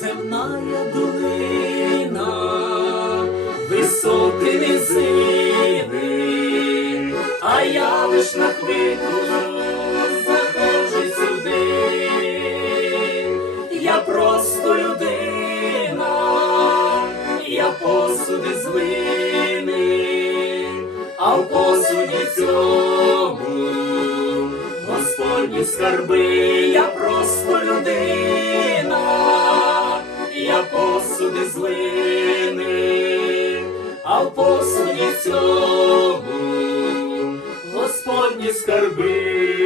земная долина, високі низини, а я лиш на хвильку заходжу сюди. Я просто людина, я посуди з а в посуді цьому Господні скарби, я просто людина, посуди з глини, а в посуді цьому Господні скарби.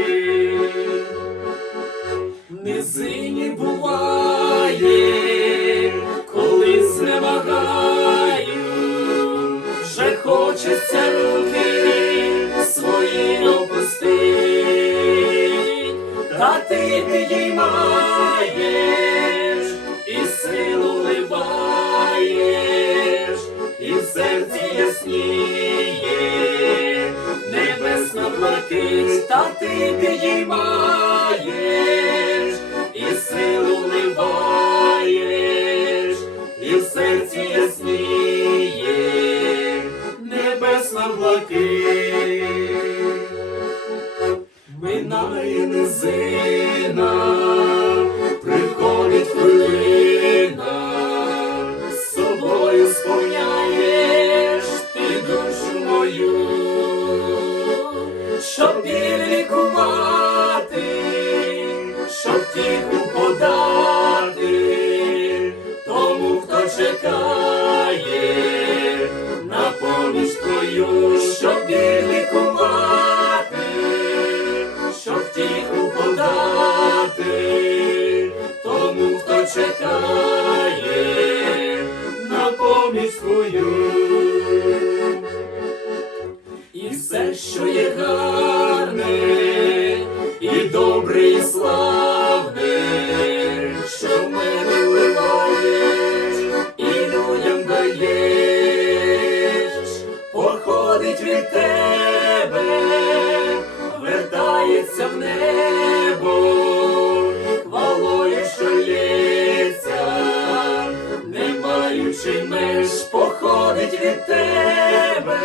Ти підіймаєш і силу вливаєш, і в серці ясніє небесна блакить. Минає низина, приходить хвилина, з собою сповняєш ти душу мою, щоб чекає на поміч твою, щоб лікувати, щоб тиху подати, тому хто чекає на поміч твою. І все, що є гарне, і добре, і славне, вертається в небо, хвалою, що лється, не маючи меж, походить від тебе,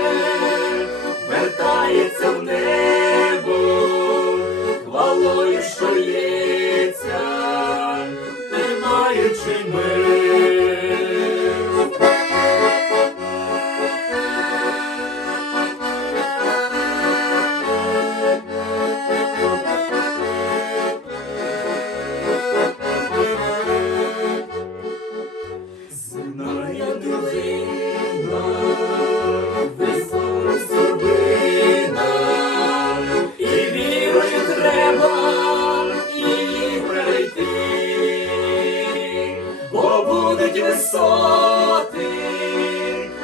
вертається в небо, хвалою, що лється, не маючи меж. будуть висоти,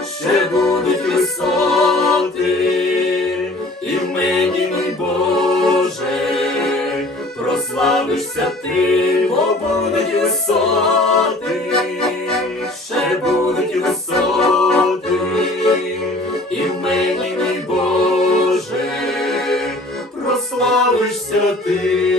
ще будуть висоти, і в мені, ну мій Боже, прославишся ти, бо будуть висоти, ще будуть висоти, і в мені, ну мій Боже, прославишся ти.